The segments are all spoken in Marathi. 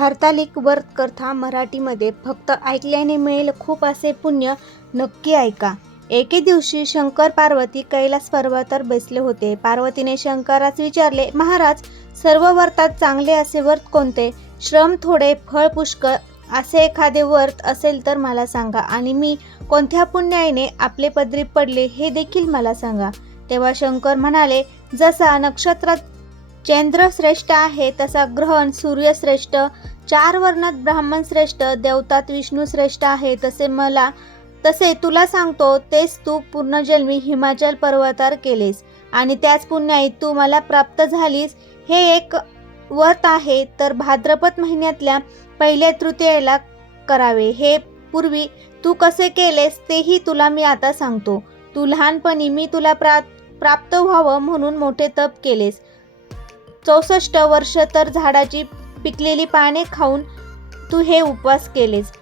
हरतालिक व्रत कथा मराठीमध्ये फक्त ऐकल्याने मिळेल खूप असे पुण्य. नक्की ऐका. एके दिवशी शंकर पार्वती कैलास पर्वतावर बसले होते. पार्वतीने शंकरास विचारले महाराज सर्व व्रतात चांगले असे व्रत कोणते? श्रम थोडे फळ पुष्कळ असे एखादे व्रत असेल तर मला सांगा. आणि मी कोणत्या पुण्याईने आपले पदरी पडले हे देखील मला सांगा. तेव्हा शंकर म्हणाले जसा नक्षत्रात चंद्र श्रेष्ठ आहे तसा ग्रहण सूर्यश्रेष्ठ चार वर्णात ब्राह्मण श्रेष्ठ देवतात विष्णू श्रेष्ठ आहे तसे मला तसे तुला सांगतो तेच तू पूर्णजन्मी हिमाचल पर्वतावर केलेस. आणि त्याच पुण्याई तू मला प्राप्त झालीस हे एक व्रत आहे तर भाद्रपद महिन्यातल्या पहिल्या तृतीयेला करावे. हे पूर्वी तू कसे केलेस तेही तुला मी आता सांगतो. तू लहानपणी मी तुला प्रा प्राप्त व्हावं म्हणून मोठे तप केलेस. चौसष्ट वर्ष तर झाडाची पिकलेली पाने खाऊन तू हे उपवास केलेस.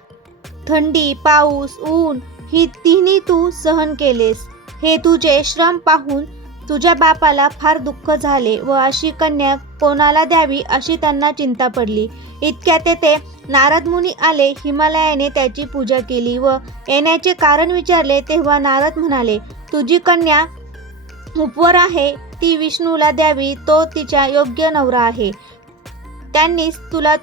थंडी पाऊस ऊन ही तिन्ही तू सहन केलेस. हे तुझे श्रम पाहून तुझ्या बापाला फार दुःख झाले व अशी कन्या कोणाला द्यावी अशी त्यांना चिंता पडली. इतक्यात तेथे नारद मुनी आले हिमालयाने त्याची पूजा केली व येण्याचे कारण विचारले तेव्हा नारद म्हणाले तुझी कन्या उपवर आहे ती विष्णूला द्यावी तो तिच्या योग्य नवरा आहे. त्यांनीच तुला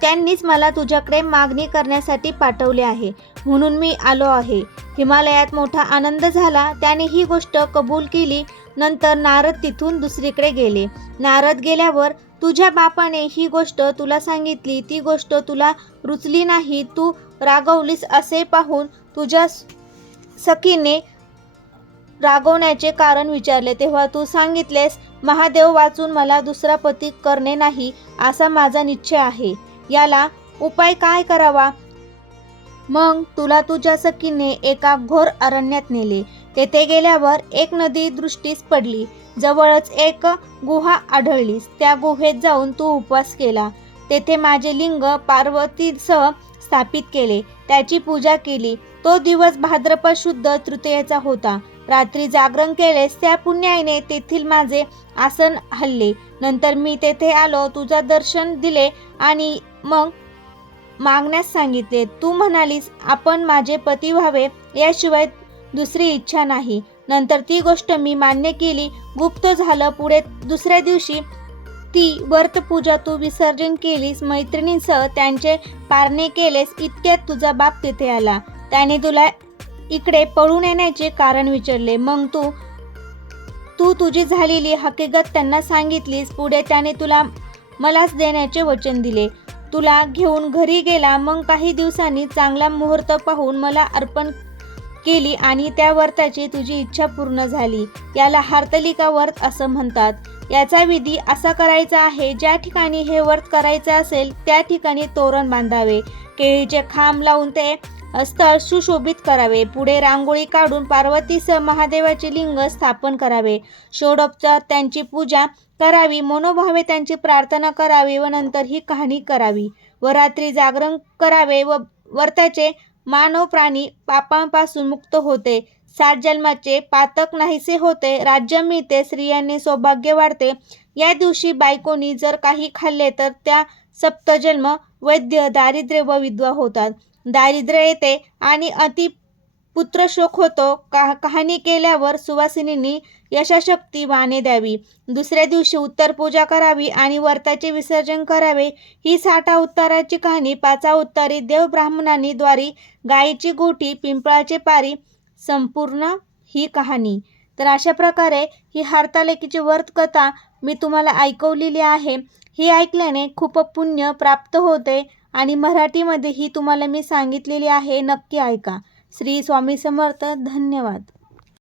त्यांनीच मला तुझ्याकडे मागणी करण्यासाठी पाठवले आहे. म्हणून मी आलो आहे. हिमालयात मोठा आनंद झाला. त्याने ही गोष्ट कबूल केली. नंतर नारद तिथून दुसरीकडे गेले. नारद गेल्यावर तुझ्या बापाने ही गोष्ट तुला सांगितली. ती गोष्ट तुला रुचली नाही. तू रागवलीस असे पाहून तुझ्या सखीने रागवण्याचे कारण विचारले तेव्हा तू सांगितलेस महादेव वाचून मला दुसरा पती करणे नाही असा माझा निश्चय आहे. याला उपाय काय करावा? मग तुला तुझ्या सखीने एका घोर अरण्यात नेले. तेथे गेल्यावर एक नदी दृष्टीस पडली. जवळच एक गुहा आढळलीस. त्या गुहेत जाऊन तू उपवास केला. तेथे माझे लिंग पार्वतीसह स्थापित केले. त्याची पूजा केली. तो दिवस भाद्रपद शुद्ध तृतीयेचा होता. रात्री जागरण केलेस त्या पुण्याईने तेथील माझे आसन हल्ले. नंतर मी तेथे आलो तुझा दर्शन दिले आणि मग मागण्यास सांगितले. तू म्हणालीस आपण माझे पती व्हावे याशिवाय दुसरी इच्छा नाही. नंतर ती गोष्ट मी मान्य केली. गुप्त झालं. पुढे दुसऱ्या दिवशी ती व्रतपूजा तू विसर्जन केलीस. मैत्रिणींसह त्यांचे पारणे केलेस इतक्यात तुझा बाप तिथे आला. त्याने तुला इकडे पळून येण्याचे कारण विचारले. मग तू? तू तुझी झालेली हकीकत त्यांना सांगितलीस. पुढे त्याने तुला मलाच देण्याचे वचन दिले. तुला घेऊन घरी गेला. मग काही दिवसांनी चांगला मुहूर्त पाहून मला अर्पण केली आणि त्या व्रताची तुझी इच्छा पूर्ण झाली. याला हार्तलिका व्रत असं म्हणतात. याचा विधी असा करायचा आहे ज्या ठिकाणी हे व्रत करायचं असेल त्या ठिकाणी तोरण बांधावे. केळीचे खांब लावून ते स्थळ सुशोभित करावे. पुढे रांगोळी काढून पार्वतीसह महादेवाचे लिंग स्थापन करावे. षोडोपचार त्यांची पूजा करावी. मनोभावे त्यांची प्रार्थना करावी व नंतर ही कहाणी करावी. व रात्री जागरण करावे व व्रताचे मानव प्राणी पापांपासून मुक्त होते. सात जन्माचे पातक नाहीसे होते. राज्य मिळते. स्त्रियांनी सौभाग्य वाढते. या दिवशी बायकोनी जर काही खाल्ले तर त्या सप्तजन्म वैद्य दारिद्र्य व विधवा होतात. दारिद्र्य येते आणि अति पुत्रशोक होतो. का कहाणी केल्यावर सुवासिनींनी यशाशक्ती वाणे द्यावी. दुसऱ्या दिवशी उत्तर पूजा करावी आणि व्रताचे विसर्जन करावे. ही साठा उत्तराची कहाणी पाचा उत्तरी देव ब्राह्मणांनी द्वारी गायीची गोठी पिंपळाचे पारी संपूर्ण ही कहाणी. तर अशा प्रकारे ही हरतालिकेची व्रतकथा मी तुम्हाला ऐकवलेली आहे. हे ऐकल्याने खूप पुण्य प्राप्त होते आणि मराठीमध्ये ही तुम्हाला मी सांगितलेली आहे नक्की ऐका. श्री स्वामी समर्थ धन्यवाद.